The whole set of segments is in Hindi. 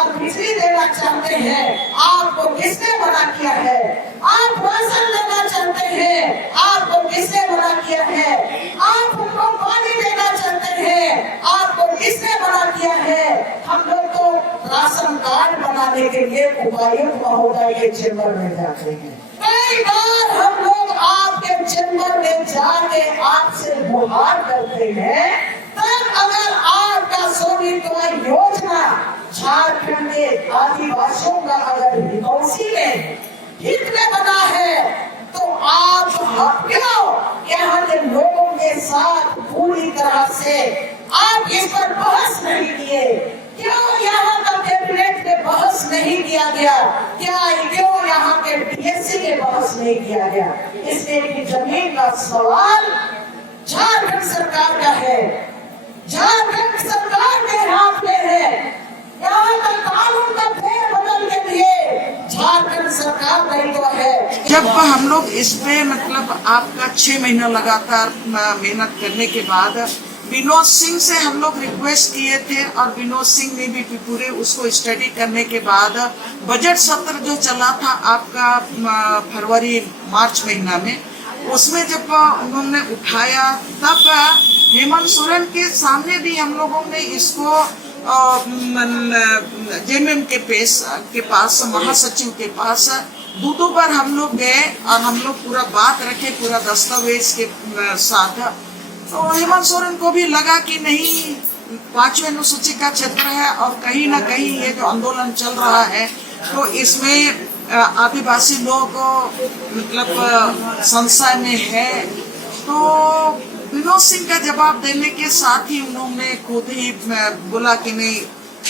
और बिजली देना चाहते हैं, आपको किसने मना किया है? आप राशन लेना चाहते हैं, आपको किसने मना किया है? आप हमको पानी देना चाहते हैं, आपको किसने मना किया है? हम लोग तो राशन कार्ड बनाने के लिए उपायुक्त महोदय के चेंबर में जाते हैं। कई बार हम लोग आपके चेंबर में जाके आपसे गुहार करते हैं, तब अगर आपका स्वामित्व योजना झारखंड के आदिवासियों का अगर हितौषी में हित में बना है, तो आप क्यों यहाँ के लोगों के साथ पूरी तरह से आप इस पर बहस नहीं किए? क्यों यहाँ का कैबिनेट में बहस नहीं किया गया? क्यों यहाँ के डीएससी में बहस नहीं किया गया? इसलिए कि जमीन का सवाल झारखंड सरकार का है, झारखंड सरकार के हाथ में है। यहाँ का कानून का फेरबदल के लिए झारखंड सरकार नहीं तो है। जब हम लोग इस पे मतलब आपका 6 महीना लगातार मेहनत करने के बाद विनोद सिंह से हम लोग रिक्वेस्ट किए थे और विनोद सिंह ने भी पूरे उसको स्टडी करने के बाद बजट सत्र जो चला था आपका फरवरी मार्च महीना में, उसमें जब उन्होंने उठाया तब हेमंत सोरेन के सामने भी हम लोगों ने इसको जेएमएम के पास महासचिव के पास दो बार हम लोग गए और हम लोग पूरा बात रखे पूरा दस्तावेज के साथ। तो हेमंत सोरेन को भी लगा कि नहीं 5वीं अनुसूची का क्षेत्र है और कहीं ना कहीं ये जो आंदोलन चल रहा है तो इसमें आदिवासी लोग मतलब संशय में है। तो विनोद सिंह का जवाब देने के साथ ही उन्होंने खुद ही बोला कि नहीं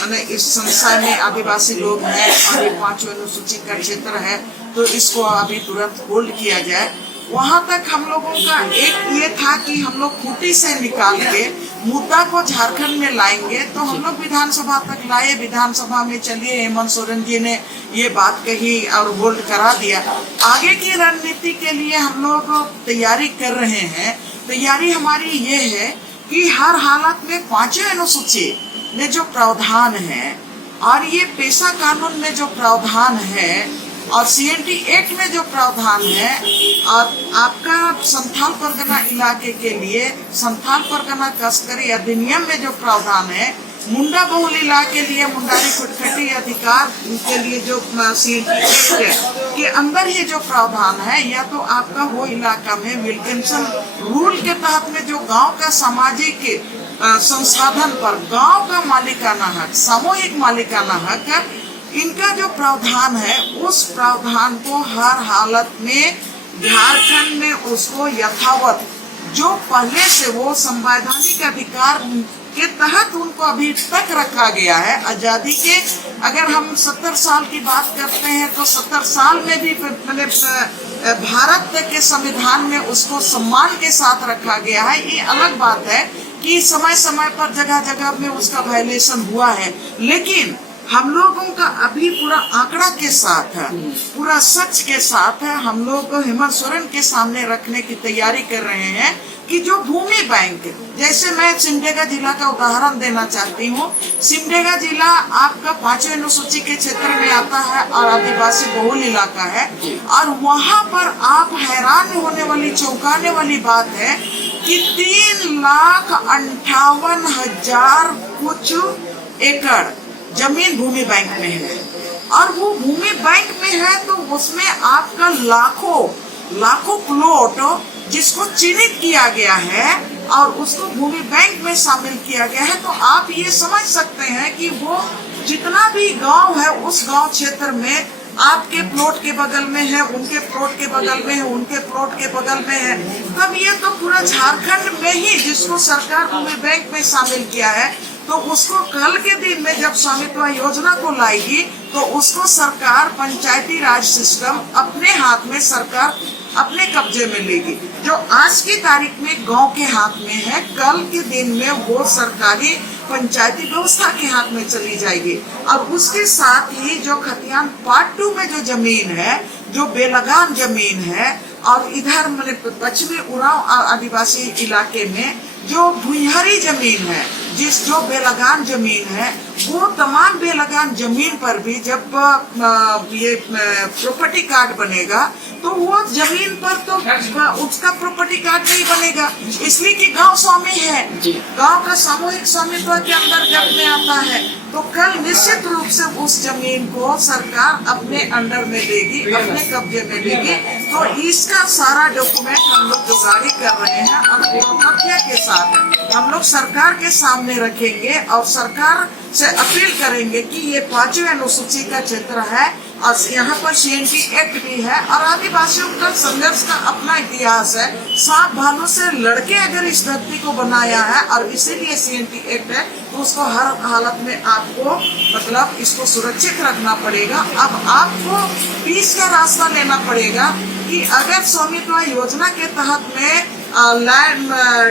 मैंने इस संशय में आदिवासी लोग हैं और ये 5वीं अनुसूची का क्षेत्र है तो इसको अभी तुरंत होल्ड किया जाए। वहां तक हम लोगों का एक ये था कि हम लोग खूंटी से निकाल के मुद्दा को झारखंड में लाएंगे, तो हम लोग विधानसभा तक लाए। विधानसभा में चलिए हेमंत सोरेन जी ने ये बात कही और होल्ड करा दिया। आगे की रणनीति के लिए हम लोग तैयारी कर रहे हैं। तैयारी हमारी ये है कि हर हालत में 5वीं अनुसूची में जो प्रावधान है और ये पेशा कानून में जो प्रावधान है और सीएनटी एक्ट में जो प्रावधान है और आपका संथाल परगना इलाके के लिए संथाल परगना तस्करी अधिनियम में जो प्रावधान है, मुंडा बहुल इलाके के लिए मुंडारी खुटखटी अधिकार के लिए जो सीएनटी एक्ट के अंदर ये जो प्रावधान है, या तो आपका वो इलाका में विल्किंसन रूल के तहत में जो गांव का सामाजिक संसाधन पर गांव का मालिकाना हक, सामूहिक मालिकाना हक, इनका जो प्रावधान है उस प्रावधान को हर हालत में झारखंड में उसको यथावत जो पहले से वो संवैधानिक अधिकार के तहत उनको अभी तक रखा गया है। आजादी के अगर हम 70 साल की बात करते हैं तो 70 साल में भी भारत के संविधान में उसको सम्मान के साथ रखा गया है। ये अलग बात है कि समय समय पर जगह जगह में उसका वायलेशन हुआ है, लेकिन हम लोगों का अभी पूरा आंकड़ा के साथ है, पूरा सच के साथ है। हम लोग हेमंत सोरेन के सामने रखने की तैयारी कर रहे हैं कि जो भूमि बैंक, जैसे मैं सिमडेगा जिला का उदाहरण देना चाहती हूँ। सिमडेगा जिला आपका 5वीं अनुसूची के क्षेत्र में आता है और आदिवासी बहुल इलाका है, और वहाँ पर आप हैरान होने वाली चौंकाने वाली बात है कि 3,58,000 कुछ एकड़ जमीन भूमि बैंक में है। और वो भूमि बैंक में है तो उसमें आपका लाखों प्लॉट जिसको चिन्हित किया गया है और उसको भूमि बैंक में शामिल किया गया है। तो आप ये समझ सकते हैं कि वो जितना भी गांव है उस गांव क्षेत्र में आपके प्लॉट के बगल में है, उनके प्लॉट के बगल में है, उनके प्लॉट के बगल में है। तब ये तो पूरा झारखंड में ही जिसको सरकार भूमि बैंक में शामिल किया है, तो उसको कल के दिन में जब स्वामित्व योजना को लाएगी तो उसको सरकार पंचायती राज सिस्टम अपने हाथ में सरकार अपने कब्जे में लेगी। जो आज की तारीख में गांव के हाथ में है, कल के दिन में वो सरकारी पंचायती व्यवस्था के हाथ में चली जाएगी। और उसके साथ ही जो खतियान पार्ट 2 में जो जमीन है, जो बेलगाम जमीन है, और इधर पश्चिमी उरांव आदिवासी इलाके में जो भूइहारी जमीन है, जो बेलगान जमीन है, वो तमाम बेलगान जमीन पर भी जब ये प्रॉपर्टी कार्ड बनेगा तो वो जमीन पर तो उसका प्रॉपर्टी कार्ड नहीं बनेगा, इसलिए कि गांव स्वामी है, गांव का सामूहिक स्वामित्व के अंदर जब में आता है तो कल निश्चित रूप से उस जमीन को सरकार अपने अंडर में लेगी, अपने कब्जे में लेगी। तो इसका सारा डॉक्यूमेंट हम लोग जो जारी कर रहे हैं और तथ्य के साथ हम लोग सरकार के सामने रखेंगे और सरकार से अपील करेंगे कि ये 5वीं अनुसूची का क्षेत्र है और यहाँ पर CNT एक्ट भी है और आदिवासियों का संघर्ष का अपना इतिहास है। सांप भालू से लड़के अगर इस धरती को बनाया है और इसीलिए CNT एक्ट है, तो उसको हर हालत में आपको मतलब इसको सुरक्षित रखना पड़ेगा। अब आपको पीस का रास्ता लेना पड़ेगा कि अगर स्वामित्व योजना के तहत में लैंड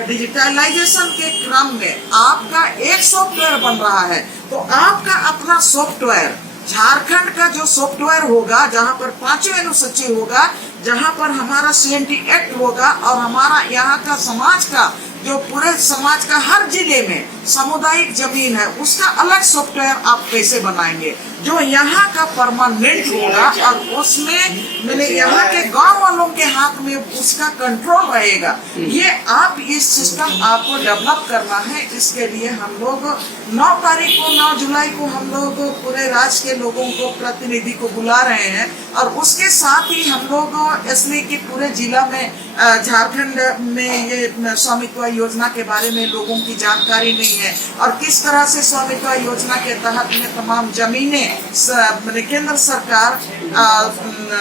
डिजिटलाइजेशन के क्रम में आपका एक सॉफ्टवेयर बन रहा है, तो आपका अपना सॉफ्टवेयर झारखंड का जो सॉफ्टवेयर होगा, जहां पर 5वीं अनुसूची होगा, जहां पर हमारा CNT एक्ट होगा और हमारा यहाँ का समाज का जो पूरे समाज का हर जिले में सामुदायिक जमीन है उसका अलग सॉफ्टवेयर आप कैसे बनाएंगे जो यहाँ का परमानेंट होगा और उसमें मैंने यहाँ के गांव वालों के हाथ में उसका कंट्रोल रहेगा। ये आप इस सिस्टम आपको डेवलप करना है। इसके लिए हम लोग 9 जुलाई को हम लोग पूरे राज्य के लोगों को प्रतिनिधि को बुला रहे हैं और उसके साथ ही हम लोग इसलिए कि पूरे जिला में झारखंड में ये स्वामित्व योजना के बारे में लोगों की जानकारी नहीं है और किस तरह से स्वामित्व योजना के तहत में तमाम जमीनें केंद्र सरकार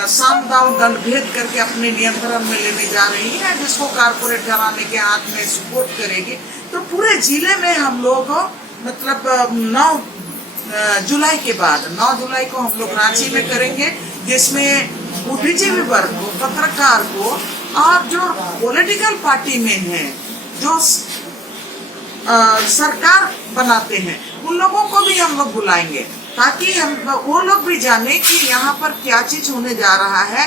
साम दाम दंड भेद करके अपने नियंत्रण में लेने जा रही है, जिसको कारपोरेट घराने के हाथ में सपोर्ट करेगी। तो पूरे जिले में हम लोग मतलब 9 जुलाई के बाद 9 जुलाई को हम लोग रांची में करेंगे, जिसमें बुद्धिजीवी वर्ग को, पत्रकार को और जो पॉलिटिकल पार्टी में है, जो सरकार बनाते हैं, उन लोगों को भी हम लोग बुलाएंगे ताकि हम वो लोग भी जाने कि यहाँ पर क्या चीज होने जा रहा है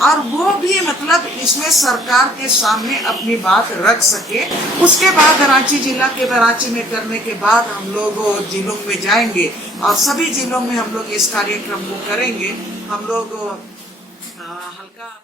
और वो भी मतलब इसमें सरकार के सामने अपनी बात रख सके। उसके बाद रांची जिला के रांची में करने के बाद हम लोग जिलों में जाएंगे और सभी जिलों में हम लोग इस कार्यक्रम को करेंगे। हम लोग हल्का